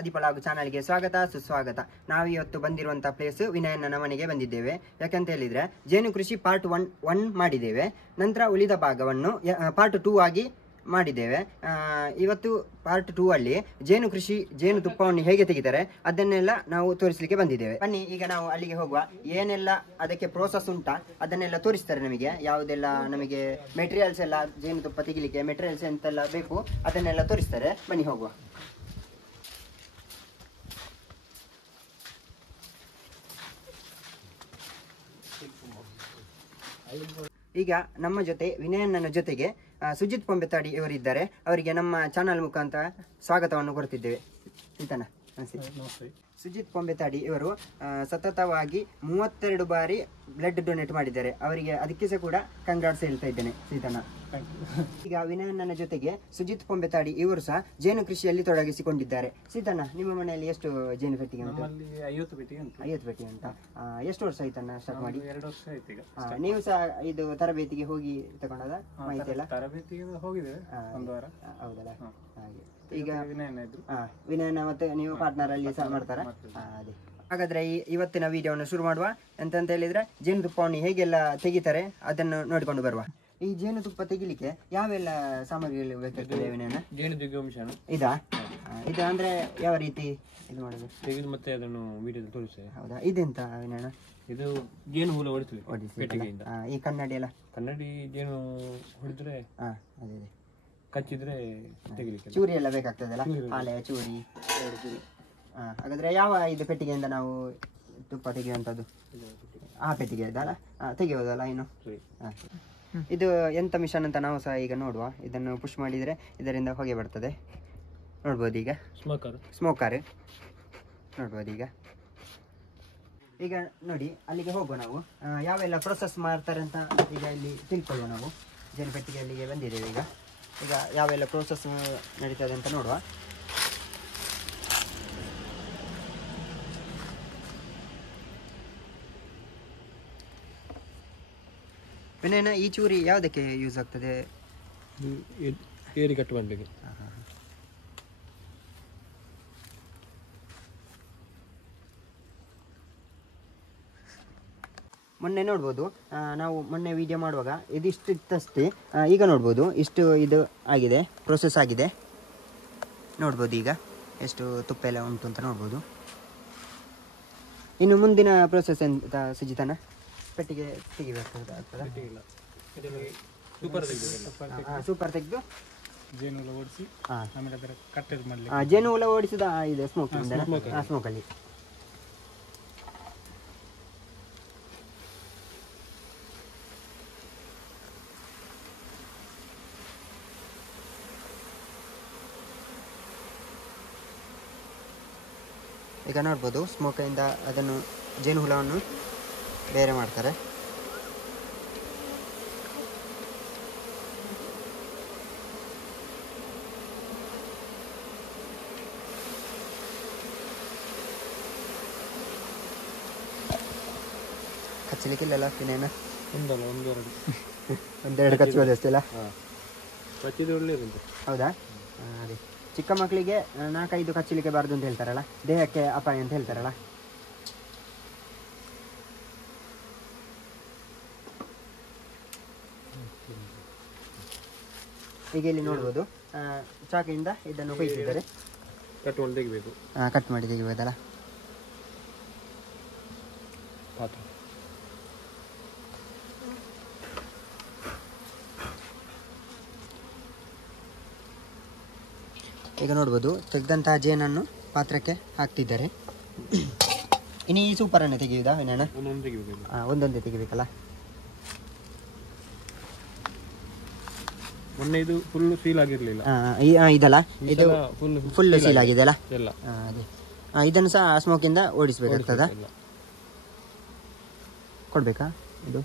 ಸಾದಿ ಪಲಾವ್ ಚಾನಲ್ಗೆ ಸ್ವಾಗತ ಸುಸ್ವಾಗತ. ನಾವು ಇವತ್ತು ಬಂದಿರುವಂತ ಪ್ಲೇಸ್ ವಿನಯನ ಮನೆಗೆ ಬಂದಿದ್ದೇವೆ. ಯಾಕಂತ ಹೇಳಿದ್ರೆ ಜೇನು ಕೃಷಿ ಪಾರ್ಟ್ 1 ಮಾಡಿದ್ದೇವೆ. ನಂತರ ಉಳಿದ ಭಾಗವನ್ನು ಪಾರ್ಟ್ 2 ಆಗಿ ಮಾಡಿದ್ದೇವೆ. ಇವತ್ತು ಪಾರ್ಟ್ 2 ಅಲ್ಲಿ ಜೇನು ಕೃಷಿ ಜೇನು ತುಪ್ಪವನ್ನು ಹೇಗೆ ತೆಗಿತಾರೆ ಅದನ್ನೆಲ್ಲ ನಾವು ತೋರಿಸಲಿಕ್ಕೆ ಬಂದಿದ್ದೇವೆ. ಬನ್ನಿ ಈಗ ನಾವು ಅಲ್ಲಿಗೆ ಹೋಗುವ. ಏನೆಲ್ಲ ಅದಕ್ಕೆ ಪ್ರೋಸೆಸ್ ಉಂಟಾ ಅದನ್ನೆಲ್ಲ ತೋರಿಸ್ತಾರೆ. ನಮಗೆ ಯಾವುದೆಲ್ಲ ನಮಗೆ ಮೆಟೀರಿಯಲ್ಸ್ ಎಲ್ಲ ಜೇನು ತುಪ್ಪ ತೆಗಿಲಿಕ್ಕೆ ಮೆಟೀರಿಯಲ್ಸ್ ಎಂತೆಲ್ಲ ಬೇಕು ಅದನ್ನೆಲ್ಲ ತೋರಿಸ್ತಾರೆ. ಬನ್ನಿ ಹೋಗುವ. ಈಗ ನಮ್ಮ ಜೊತೆ ವಿನಯಣ್ಣನ ಜೊತೆಗೆ ಸುಜಿತ್ ಪೊಂಬೆತಾಡಿ ಇವರಿದ್ದಾರೆ. ಅವರಿಗೆ ನಮ್ಮ ಚಾನಲ್ ಮುಖಾಂತರ ಸ್ವಾಗತವನ್ನು ಕೊಡ್ತಿದ್ದೇವೆ. ಇಂತನ ಸುಜಿತ್ ಪೊಂಬೆತಾಡಿ ಇವರು ಸತತವಾಗಿ 32 ಬಾರಿ ಬ್ಲಡ್ ಡೊನೇಟ್ ಮಾಡಿದ್ದಾರೆ. ಅವರಿಗೆ ಅದಕ್ಕೆ ಸಹ ಕೂಡ ಕಂಗ್ರಾಟ್ಸ್ ಹೇಳ್ತಾ ಇದ್ದೇನೆ ಸೀತನ. ಈಗ ವಿನಯಣ್ಣನ ಜೊತೆಗೆ ಸುಜಿತ್ ಪೊಂಬೆತಾಡಿ ಇವರು ಸಹ ಜೇನು ಕೃಷಿಯಲ್ಲಿ ತೊಡಗಿಸಿಕೊಂಡಿದ್ದಾರೆ. ಸೀತಣ್ಣ, ನಿಮ್ಮ ಮನೆಯಲ್ಲಿ ಎಷ್ಟು ಜೇನು ಪೆಟ್ಟಿಗೆ ಉಂಟು? 50 ಪೆಟ್ಟಿಗೆ ಉಂಟು. 50 ಪೆಟ್ಟಿಗೆ ಉಂಟಾ? ಎಷ್ಟು ವರ್ಷ ಆಯ್ತಣ್ಣ ಸ್ಟಾರ್ಟ್ ಮಾಡಿ? 2 ವರ್ಷ ಆಯ್ತು ಈಗ. ನೀವು ಸಹ ಇದು ತರಬೇತಿಗೆ ಹೋಗಿ ತಗೊಂಡದ ಮಾಹಿತಿ ಎಲ್ಲ? ತರಬೇತಿಗೆ ಹೋಗಿದ್ದೇವೆ ಒಂದು ವಾರ. ಹೌದಲ್ಲ? ಹಾಗೆ ಈಗ ವಿನಯನ ಮತ್ತೆ ನೀವು ಪಾರ್ಟ್ನರ್ ಅಲ್ಲಿ ಸಹ ಮಾಡ್ತಾರ? ಅದೇ. ಹಾಗಾದ್ರೆ ಇವತ್ತಿನ ವಿಡಿಯೋವನ್ನು ಶುರು ಮಾಡುವ. ಎಂತಂತ ಹೇಳಿದ್ರೆ ಜೇನುತುಪ್ಪವನ್ನು ಹೇಗೆಲ್ಲ ತೆಗಿತಾರೆ ಅದನ್ನು ನೋಡಿಕೊಂಡು ಬರುವ. ಈ ಜೇನುತುಪ್ಪ ತೆಗಿಲಿಕ್ಕೆ ಯಾವೆಲ್ಲ ಸಾಮಗ್ರಿಗಳು ಬೇಕಾಗ್ತದೆ ವಿನಯನ? ಜೇನು ತೆಗೆಯುವ ಮಿಷನ್ ಇದಾ? ಇದು ಅಂದ್ರೆ ಯಾವ ರೀತಿ ಇದು ಮಾಡೋದು? ತೆಗೆದು ಮತ್ತೆ ಅದನ್ನು ವಿಡಿಯೋದಲ್ಲಿ ತೋರಿಸ್ತೇವೆ. ಹೌದಾ? ಇದೆಂತ ವಿನಯನ? ಇದು ಜೇನು ಹುಳ ಹೊಡಿತೀವಿ ಪೆಟ್ಟಿಗೆಯಿಂದ. ಈ ಕನ್ನಡಿ ಎಲ್ಲ? ಕನ್ನಡಿ ಜೇನು ಹೊಡಿದ್ರೆ ಅದೇ ಕಚ್ಚಿದ್ರೆ ತೆಗಿಲಿಕ್ಕೆ ಚೂರಿ ಎಲ್ಲ ಬೇಕಾಗ್ತದಲ್ಲ? ಹಾಲೆ ಚೂರಿ. ಹಾಗಾದ್ರೆ ಯಾವ ಇದು ಪೆಟ್ಟಿಗೆಯಿಂದ ನಾವು ತುಪ್ಪ ತೆಗೆಯುವಂಥದ್ದು? ಆ ಪೆಟ್ಟಿಗೆ ಇದಲ್ಲ ತೆಗೆಯೋದಲ್ಲ ಇನ್ನು? ಇದು ಎಂತ ಮಿಷನ್ ಅಂತ ನಾವು ಸಹ ಈಗ ನೋಡುವ. ಇದನ್ನು ಪುಷ್ ಮಾಡಿದರೆ ಇದರಿಂದ ಹೊಗೆ ಬರ್ತದೆ. ನೋಡ್ಬೋದು ಈಗ ಸ್ಮೋಕರ್ ನೋಡ್ಬೋದು ಈಗ ನೋಡಿ ಅಲ್ಲಿಗೆ ಹೋಗುವ ನಾವು. ಯಾವೆಲ್ಲ ಪ್ರೊಸೆಸ್ ಮಾಡ್ತಾರೆ ಅಂತ ಈಗ ಇಲ್ಲಿ ತಿಳ್ಕೊಳ್ಳುವ ನಾವು. ಜೇನು ಪೆಟ್ಟಿಗೆಯಲ್ಲಿಗೆ ಬಂದಿದ್ದೇವೆ ಈಗ. ಈಗ ಯಾವೆಲ್ಲ ಪ್ರೋಸೆಸ್ ನಡೀತದೆ ಅಂತ ನೋಡುವ. ವಿನಯನ, ಈ ಚೂರಿ ಯಾವುದಕ್ಕೆ ಯೂಸ್ ಆಗ್ತದೆ? ಏರಿ ಕಟ್ ಮಾಡಲಿಕ್ಕೆ. ಮೊನ್ನೆ ನೋಡ್ಬೋದು ನಾವು ಮೊನ್ನೆ ವಿಡಿಯೋ ಮಾಡುವಾಗ ಇದಿಷ್ಟು ಇತ್ತಷ್ಟೇ. ಈಗ ನೋಡ್ಬೋದು ಇಷ್ಟು ಇದು ಆಗಿದೆ, ಪ್ರೊಸೆಸ್ ಆಗಿದೆ. ನೋಡ್ಬೋದು ಈಗ ಎಷ್ಟು ತುಪ್ಪ ಎಲ್ಲ ಉಂಟು ಅಂತ ನೋಡ್ಬೋದು. ಇನ್ನು ಮುಂದಿನ ಪ್ರೊಸೆಸ್ ಎಂತ ಸುಜಿತನ? ಪೆಟ್ಟಿಗೆ ತೆಗಿಬೇಕಾಗ್ತದ? ಸೂಪರ್ ತೆಗೆದು ಜೇನು ಹುಳ ಓಡಿಸಿ ಆಮೇಲೆ ಅದರ ಕಟ್ಟೆದು ಮಾಡಲಿ. ಜೇನು ಹುಳ ಓಡಿಸಿದ ಇದೆ ಸ್ಮೋಕಲ್ಲಿ. ಈಗ ನೋಡ್ಬೋದು ಸ್ಮೋಕಿಂದ ಅದನ್ನು ಜೇನು ಹುಳವನ್ನು ಬೇರೆ ಮಾಡ್ತಾರೆ. ಕಚ್ಚಲಿಕ್ಕಿಲ್ಲಲ್ಲ ವಿನಯನ? ಒಂದೆರಡು ಕಚ್ಚುವುದು ಅಷ್ಟೇ ಅಲ್ಲ? ಹೌದಾ? ಅದೇ ಚಿಕ್ಕ ಮಕ್ಕಳಿಗೆ 4-5 ಕಚ್ಚಲಿಕ್ಕೆ ಬಾರ್ದು ಅಂತ ಹೇಳ್ತಾರಲ್ಲ, ದೇಹಕ್ಕೆ ಅಪಾಯ ಅಂತ ಹೇಳ್ತಾರಲ್ಲ. ಈಗ ಇಲ್ಲಿ ನೋಡ್ಬೋದು ಚಾಕಿಯಿಂದ ಇದನ್ನು ಕೊಯ್ತಿದ್ದಾರೆ. ಕಟ್ ಮಾಡಿ ತೆಗಿಬೋದಲ್ಲ? ಈಗ ನೋಡ್ಬೋದು ತೆಗೆದಂತಹ ಜೇನನ್ನು ಪಾತ್ರಕ್ಕೆ ಹಾಕ್ತಿದ್ದಾರೆ. ಇನ್ನು ಈ ಸೂಪರನ್ನು ತೆಗೆಯುವುದಾ ವಿನಯನ? ಒಂದೊಂದೇ ತೆಗಿಬೇಕಲ್ಲ? ಮೊನ್ನೆ ಇದು ಫುಲ್ ಸೀಲ್ ಆಗಿರಲಿಲ್ಲ. ಇದಲ್ಲ, ಇದು ಫುಲ್ ಸೀಲ್ ಆಗಿದೆ ಅಲ್ಲ? ಅದೇ. ಇದನ್ನು ಸಹ ಸ್ಮೋಕಿಂದ ಓಡಿಸ್ಬೇಕಾಗ್ತದ? ಕೊಡ್ಬೇಕಾ ಇದು?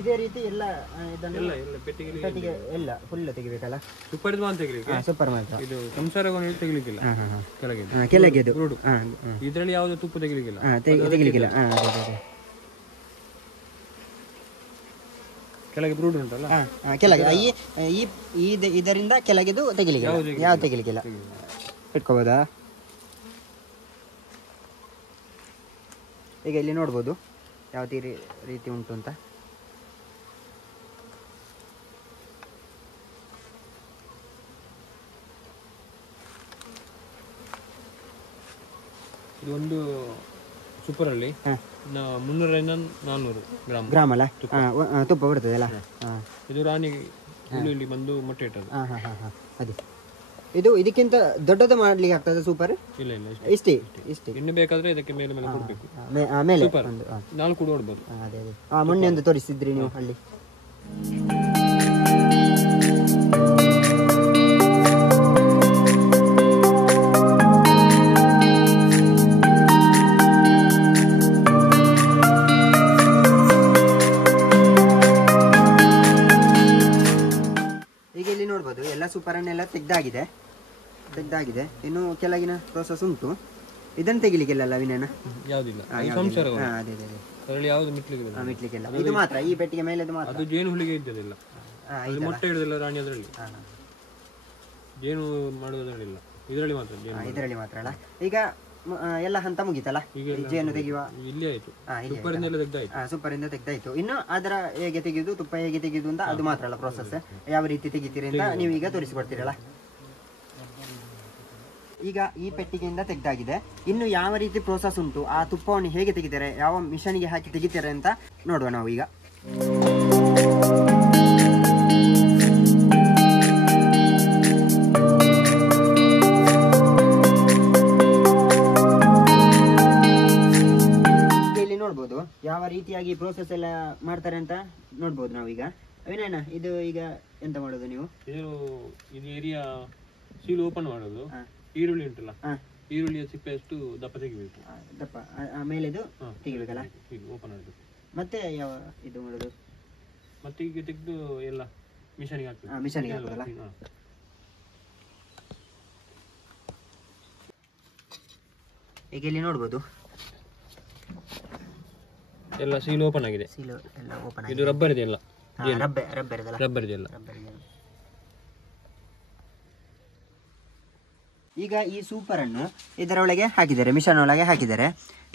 ಇದೇ ರೀತಿ ಎಲ್ಲ ಇದನ್ನು ಎಲ್ಲ ಪೆಟ್ಟಿಗೆ ಎಲ್ಲ ಫುಲ್ ತೆಗಿಬೇಕಲ್ಲ? ಸೂಪರ್ ಮಾತ್ರ ತೆಗಿಲಿಕ್ಕೆ, ಸೂಪರ್ ಮಾತ್ರ. ಇದು ಸಂಸಾರವನ್ನು ತೆಗಿಲಿಕ್ಕಿಲ್ಲ, ಕೆಳಗೆ ಬ್ರೂಡು. ಇದರಲ್ಲಿ ಯಾವುದು ತುಪ್ಪ ತೆಗಿಲಿಕ್ಕಿಲ್ಲ, ತೆಗಿಲಿಕ್ಕಿಲ್ಲ. ಕೆಳಗೆ ಬ್ರೂಡ್ ಉಂಟಲ್ಲ, ಕೆಳಗೆ ಇದರಿಂದ ಕೆಳಗೆದು ತೆಗಿಲಿಕ್ಕಿಲ್ಲ, ಯಾವ್ದು ತೆಗಿಲಿಕ್ಕಿಲ್ಲ. ಇಟ್ಕೋಬೋದಾ? ಈಗ ಇಲ್ಲಿ ನೋಡ್ಬೋದು ಯಾವ ರೀತಿ ಉಂಟು ಅಂತ. ಒಂದು ಸೂಪರ್ ಅಲ್ಲಿ 300 400 ಗ್ರಾಮ್ ಅಲ್ಲ ತುಪ್ಪ ಬರ್ತದೆ ಅಲ್ಲ. ಇದು ರಾಣಿ ಇಲ್ಲಿ ಬಂದು ಮೊಟ್ಟೆ ಇಟ್ಟದ್ದು. ಅದೇ ಇದು ಇದಕ್ಕಿಂತ ದೊಡ್ಡದು ಮಾಡ್ಲಿಕ್ಕೆ ಆಗ್ತದೆ ಸೂಪರ್? ಇಲ್ಲ ಇಷ್ಟೇ. ಇನ್ನು ಬೇಕಾದ್ರೆ ಇದಕ್ಕೆ ಮೇಲೆ ಕೊಡ್ಬೇಕು. ಮೇಲೆ 4 ಕೂಡ ಹೊಡ್ಬೋದು. ಅದೇ ಮೊನ್ನೆ ಒಂದು ತೋರಿಸಿದ್ರಿ ನೀವು ಅಲ್ಲಿ. ಈಗ ಇಲ್ಲಿ ನೋಡ್ಬೋದು ಎಲ್ಲ ಸೂಪರನ್ನೆಲ್ಲ ತೆಗ್ದಾಗಿದೆ. ಇನ್ನು ಕೆಳಗಿನ ಪ್ರೋಸೆಸ್ ಉಂಟು. ಇದನ್ನು ತೆಗಿಲಿಕ್ಕಿಲ್ಲ ವಿನಯನ? ಯಾವುದಿಲ್ಲ, ಯಾವುದು ಮಿಟ್ಲಿಕ್ಕಿಲ್ಲ. ಇದು ಮಾತ್ರ ಈ ಪೆಟ್ಟಿಗೆ ಮೇಲೆ ಮಾತ್ರ. ಅದು ಜೇನು ಹುಳಿಗೆ ಇದ್ದದಿಲ್ಲ, ಮೊಟ್ಟೆ ಇಡುದಿಲ್ಲ ರಾಣಿ. ಅದರಲ್ಲಿ ಜೇನು ಮಾಡೋದ್ರಲ್ಲಿಲ್ಲ, ಇದರಲ್ಲಿ ಮಾತ್ರ. ಇದರಲ್ಲಿ ಮಾತ್ರ ಅಲ್ಲ. ಈಗ ಎಲ್ಲ ಹಂತ ಮುಗೀತಲ್ಲ, ಜೇನು ತೆಗೆಯುವ ಇಲ್ಲಿ ಆಯ್ತು. ಸೂಪರಿಂದ ತೆಗ್ದಾಯ್ತು. ಇನ್ನು ಅದರ ಹೇಗೆ ತೆಗೆಯುದು, ತುಪ್ಪ ಹೇಗೆ ತೆಗೆಯುದು ಅಂತ ಅದು ಮಾತ್ರ ಅಲ್ಲ ಪ್ರೋಸೆಸ್. ಯಾವ ರೀತಿ ತೆಗಿತೀರಿ ಅಂತ ನೀವು ಈಗ ತೋರಿಸಿಕೊಡ್ತೀರಲ್ಲ. ಈಗ ಈ ಪೆಟ್ಟಿಗೆಯಿಂದ ತೆಗ್ದಾಗಿದೆ. ಇನ್ನು ಯಾವ ರೀತಿ ಪ್ರೋಸೆಸ್ ಉಂಟು, ಆ ತುಪ್ಪವನ್ನು ಹೇಗೆ ತೆಗಿತಾರೆ, ಯಾವ ಮಿಷನ್ಗೆ ಹಾಕಿ ತೆಗಿತಾರೆ ಅಂತ ನೋಡುವ ನಾವು ಈಗ. ಇಲ್ಲಿ ನೋಡ್ಬೋದು ಯಾವ ರೀತಿಯಾಗಿ ಪ್ರೋಸೆಸ್ ಎಲ್ಲ ಮಾಡ್ತಾರೆ ಅಂತ ನೋಡ್ಬೋದು ನಾವೀಗ. ವಿನಯನ, ಇದು ಈಗ ಎಂತ ಮಾಡೋದು ನೀವು? ಇದು ಏರಿಯಾ ಸೀಲ್ ಓಪನ್ ಮಾಡೋದು. ಈರುಳ್ಳಿ ಉಂಟಲ್ಲ, ಈರುಳ್ಳಿಯ ಸಿಪ್ಪೆ ಅಷ್ಟು ದಪ್ಪ ತೆಗಿಬೇಕು. ದಪ್ಪ ಮೇಲೆದು ತೆಗಿಬೇಕಲ್ಲ, ಓಪನ್ ಮಾಡೋದು. ಮತ್ತೆ ಯಾವ ಇದು ಮಾಡೋದು? ಮತ್ತೆ ಈಗ ತೆಗೆದು ಎಲ್ಲ ಮಿಷನ್ಗೆ ಹಾಕ್ಬೇಕು. ಮಿಷನ್ಗೆ ಹಾಕೋದಲ್ಲ. ಈಗ ಇಲ್ಲಿ ನೋಡ್ಬೋದು ಎಲ್ಲ ಸೀಲ್ ಓಪನ್ ಆಗಿದೆ. ಸೀಲು ಎಲ್ಲ ಓಪನ್ ಇದು ರಬ್ಬರ್ ಇದೆ, ಎಲ್ಲ ರಬ್ಬರ್ ಇದೆಲ್ಲ. ಈಗ ಈ ಸೂಪರ್ ಅನ್ನು ಇದರ ಒಳಗೆ ಹಾಕಿದ್ದಾರೆ, ಮಿಷನ್ ಒಳಗೆ ಹಾಕಿದ್ದಾರೆ.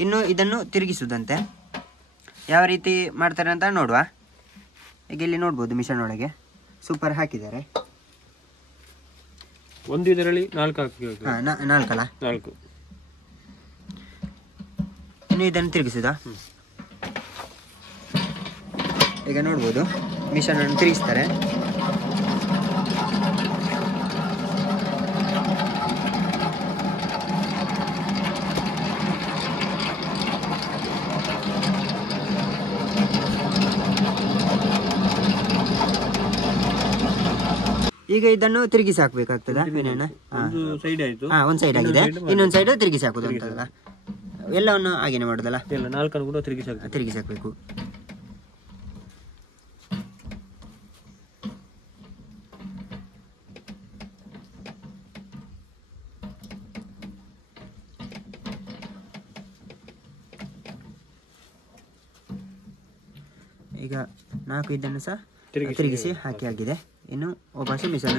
ಇನ್ನು ಇದನ್ನು ತಿರುಗಿಸುವುದಂತೆ. ಯಾವ ರೀತಿ ಮಾಡ್ತಾರೆ ಅಂತ ನೋಡುವ. ಈಗ ಇಲ್ಲಿ ನೋಡ್ಬೋದು ಮಿಷನ್ ಒಳಗೆ ಸೂಪರ್ ಹಾಕಿದ್ದಾರೆ. ಒಂದು ಇದರಲ್ಲಿ 4 ನಾಲ್ಕಲ್ಲ, 4. ಇನ್ನು ಇದನ್ನು ತಿರುಗಿಸುದಾ? ಈಗ ನೋಡ್ಬೋದು ಮಿಷನ್ ಅನ್ನು ತಿರುಗಿಸ್ತಾರೆ. ಈಗ ಇದನ್ನು ತಿರುಗಿಸಿ ಹಾಕ್ಬೇಕಾಗ್ತದ? ಒಂದು ಸೈಡ್ ಆಯ್ತು, ಒಂದು ಸೈಡ್ ಆಗಿದೆ. ಇನ್ನೊಂದು ಸೈಡ್ ತಿರುಗಿಸಿ ಹಾಕುದು ಅಂತಲ್ಲ, ಎಲ್ಲವನ್ನು ಹಾಗೇನೆ ಮಾಡುದಲ್ಲ. ಎಲ್ಲ 4 ಕೂಡ ತಿರುಗಿಸಿ ಹಾಕಬೇಕು. ಈಗ 4 ಇದನ್ನು ಸಹ ತಿರುಗಿಸಿ ಹಾಕಿ ಆಗಿದೆ. ಇನ್ನು ವಾಪಸ್ ಮಿಷನ್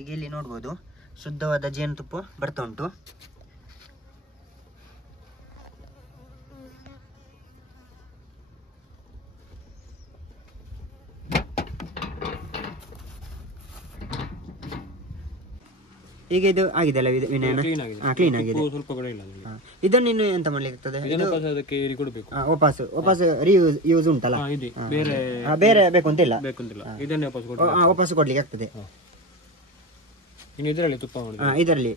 ಈಗ ಇಲ್ಲಿ ನೋಡ್ಬೋದು ಶುದ್ಧವಾದ ಜೇನುತುಪ್ಪ ಬರ್ತಾ ಉಂಟು. ಈಗ ಇದು ಆಗಿದೆ ಅಲ್ಲ ವಿನಯನ? ಕ್ಲೀನ್ ಆಗಿದೆ. ಇದನ್ನು ಇನ್ನು ಎಂತ ಮಾಡ್ಲಿಕ್ಕೆ ಆಗ್ತದೆ? ವಾಪಸ್ ಯೂಸ್ ಉಂಟಲ್ಲ, ಬೇರೆ ಬೇಕು ಅಂತ ಇಲ್ಲ, ವಾಪಸ್ ಕೊಡ್ಲಿಕ್ಕೆ ಆಗ್ತದೆ. ಇದರಲ್ಲಿ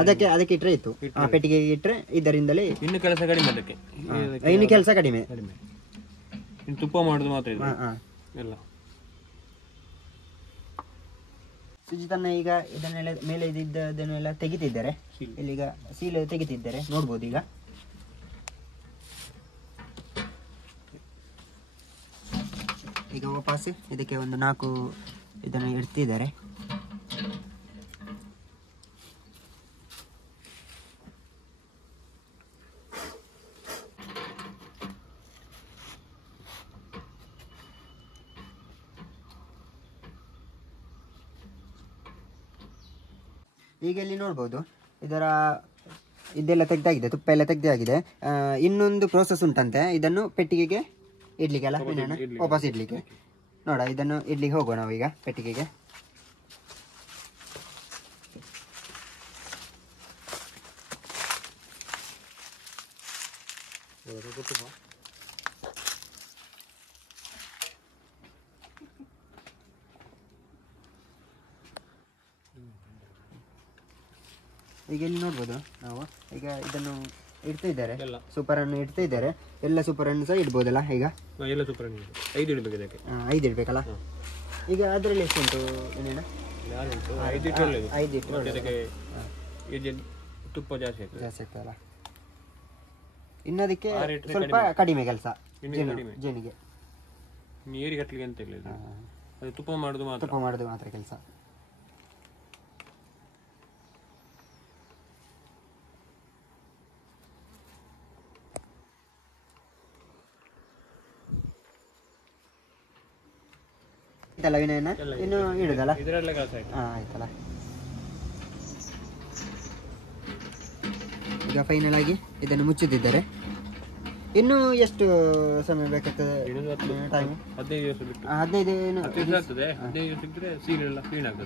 ಅದಕ್ಕೆ ಇಟ್ರೆ ಇತ್ತು, ಆ ಪೆಟ್ಟಿಗೆ ಇಟ್ರೆ ಇದರಿಂದಲೇ ಇನ್ನು ಕೆಲಸ ಕಡಿಮೆ. ಅದಕ್ಕೆ ಇನ್ನು ಕೆಲಸ ಕಡಿಮೆ. ತುಪ್ಪ ಮಾಡುದು ಮಾತ್ರ. ಎಲ್ಲ. ಸುಜಿತನ್ನ ಈಗ ಇದನ್ನೆಲ್ಲ ಮೇಲೆ ಇದ್ದದನ್ನೆಲ್ಲ ತೆಗಿತಿದ್ದಾರೆ. ಇಲ್ಲೀಗ ಸೀಲು ತೆಗಿತಿದ್ದಾರೆ, ನೋಡ್ಬೋದು. ಈಗ ವಾಪಸ್ ಇದಕ್ಕೆ ಒಂದು 4 ಇದನ್ನು ಇಡ್ತಿದ್ದಾರೆ. ಈಗ ಇಲ್ಲಿ ನೋಡ್ಬೋದು ಇದೆಲ್ಲ ತೆಗ್ದಾಗಿದೆ, ತುಪ್ಪ ಎಲ್ಲ ತೆಗ್ದಾಗಿದೆ. ಇನ್ನೊಂದು ಪ್ರೋಸೆಸ್ ಉಂಟಂತೆ, ಇದನ್ನು ಪೆಟ್ಟಿಗೆಗೆ ಇಡ್ಲಿಕ್ಕೆ ವಾಪಸ್ ಇಡ್ಲಿಕ್ಕೆ. ನೋಡ, ಇದನ್ನು ಇಡ್ಲಿಕ್ಕೆ ಹೋಗೋಣ ನಾವೀಗ ಪೆಟ್ಟಿಗೆಗೆ. ಈಗ ಇಲ್ಲಿ ನೋಡ್ಬೋದು ನಾವು ಈಗ ಇದನ್ನು ಇಡ್ತಾ ಇದ್ದಾರೆ, ಸೂಪರ್ ಅನ್ನು ಇಡ್ತಾ ಇದ್ದಾರೆ. ಎಲ್ಲ ಸೂಪರ್ ಅನ್ನು ಸಹ ಇಡ್ಬೋದಲ್ಲ? ಈಗ ಎಲ್ಲ ಸೂಪರ್ 5 ಇಡಬೇಕು ಇದಕ್ಕೆ. 5 ಇಡ್ಬೇಕಲ್ಲ? ಈಗ ಅದರಲ್ಲಿ ಎಷ್ಟು ಉಂಟು? 5 ಇಟ್ಟರೆ ತುಪ್ಪ ಜಾಸ್ತಿ ಆಗ್ತದಲ್ಲ, ಇನ್ನದಕ್ಕೆ ಸ್ವಲ್ಪ ಕಡಿಮೆ ಕೆಲಸ ಜೇನಿಗೆ. ನೀರಿ ಕಟ್ಟಲಿಕ್ಕೆ ಅಂತ ಇಲ್ಲ, ಅದು ತುಪ್ಪ ಮಾಡೋದು ಮಾತ್ರ ಕೆಲಸ. ಆಯ್ತಲ್ಲ ವಿನಯನ? ಇನ್ನು ಇಡುದಲ್ಲ? ಆಯ್ತಲ್ಲ. ಈಗ ಫೈನಲ್ ಆಗಿ ಇದನ್ನು ಮುಚ್ಚುತ್ತಿದ್ದಾರೆ. ಇನ್ನು ಎಷ್ಟು ಸಮಯ ಬೇಕಾಗ್ತದೆ? ಟೈಮ್ 15 ದಿವಸ ಬಿಟ್ಟು. 15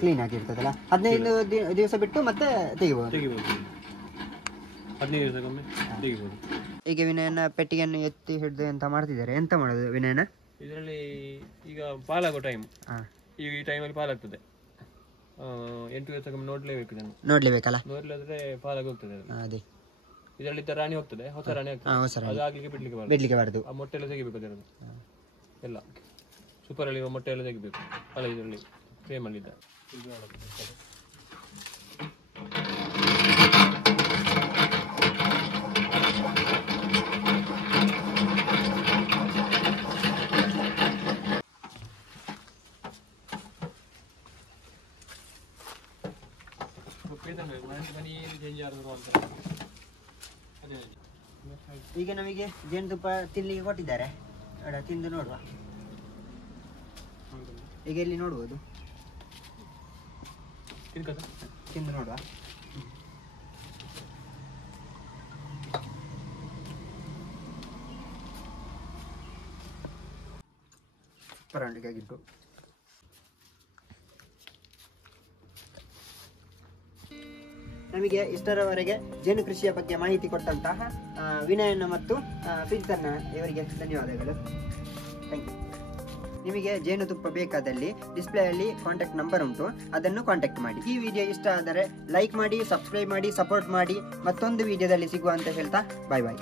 ಕ್ಲೀನ್ ಆಗಿರ್ತದಲ್ಲ? 15 ದಿವಸ ಬಿಟ್ಟು ಮತ್ತೆ ತೆಗಿಬಹುದು. 15 ದಿವಸಕ್ಕೊಮ್ಮೆ ತೆಗಿಬಹುದು. ಈಗ ವಿನಯನ ಪೆಟ್ಟಿಗೆಯನ್ನು ಎತ್ತಿ ಹಿಡಿದು ಎಂತ ಮಾಡ್ತಿದ್ದಾರೆ? ಎಂತ ಮಾಡೋದು ವಿನಯನ? ಇದರಲ್ಲಿ ಈಗ ಪಾಲಾಗೋ ಟೈಮ್, ಈ ಟೈಮಲ್ಲಿ ಪಾಲಾಗ್ತದೆ. 8 ದಿವಸಕ್ಕೊಮ್ಮೆ ನೋಡ್ಲೇಬೇಕು ಇದನ್ನು. ನೋಡ್ಲೇಬೇಕಲ್ಲ? ನೋಡ್ಲಾದ್ರೆ ಪಾಲಾಗಿ ಹೋಗ್ತದೆ. ಅದೇ ಇದರಲ್ಲಿದ್ದ ರಾಣಿ ಹೋಗ್ತದೆ, ಹೊಸ ರಾಣಿ ಆಗ್ತದೆ. ಅದು ಆಗ್ಲಿಕ್ಕೆ ಬಿಡ್ಲಿಕ್ಕೆ ಬಾರದು. ಆ ಮೊಟ್ಟೆ ಎಲ್ಲ ತೆಗಿಬೇಕು ಅದರದ್ದು ಎಲ್ಲ. ಸೂಪರ್ ಅಲ್ಲಿ ಮೊಟ್ಟೆ ಎಲ್ಲ ತೆಗಿಬೇಕು ಅಲ್ಲ, ಇದರಲ್ಲಿ ಫ್ರೇಮ್ ಅಲ್ಲಿ ಇದ್ದ. ಈಗ ನಮಗೆ ಜೇನುತುಪ್ಪ ತಿನ್ಲಿಕ್ಕೆ ಕೊಟ್ಟಿದ್ದಾರೆ, ತಿಂದು ನೋಡುವ. ಈಗ ಇಲ್ಲಿ ನೋಡ್ಬೋದು, ತಿಂದು ನೋಡುವ. ಪರಂಡಿಗಾಗಿದ್ದು ನಮಗೆ ಇಷ್ಟರವರೆಗೆ ಜೇನು ಕೃಷಿಯ ಬಗ್ಗೆ ಮಾಹಿತಿ ಕೊಟ್ಟಂತಹ ವಿನಯನ ಮತ್ತು ಪ್ರೀತನ್ನ ಇವರಿಗೆ ಧನ್ಯವಾದಗಳು. Thank you. ನಿಮಗೆ ಜೇನುತುಪ್ಪ ಬೇಕಾದಲ್ಲಿ ಡಿಸ್ಪ್ಲೇಯಲ್ಲಿ ಕಾಂಟ್ಯಾಕ್ಟ್ ನಂಬರ್ ಉಂಟು, ಅದನ್ನು ಕಾಂಟ್ಯಾಕ್ಟ್ ಮಾಡಿ. ಈ ವಿಡಿಯೋ ಇಷ್ಟ ಆದರೆ ಲೈಕ್ ಮಾಡಿ, ಸಬ್ಸ್ಕ್ರೈಬ್ ಮಾಡಿ, ಸಪೋರ್ಟ್ ಮಾಡಿ. ಮತ್ತೊಂದು ವಿಡಿಯೋದಲ್ಲಿ ಸಿಗುವ ಅಂತ ಹೇಳ್ತಾ ಬಾಯ್ ಬಾಯ್.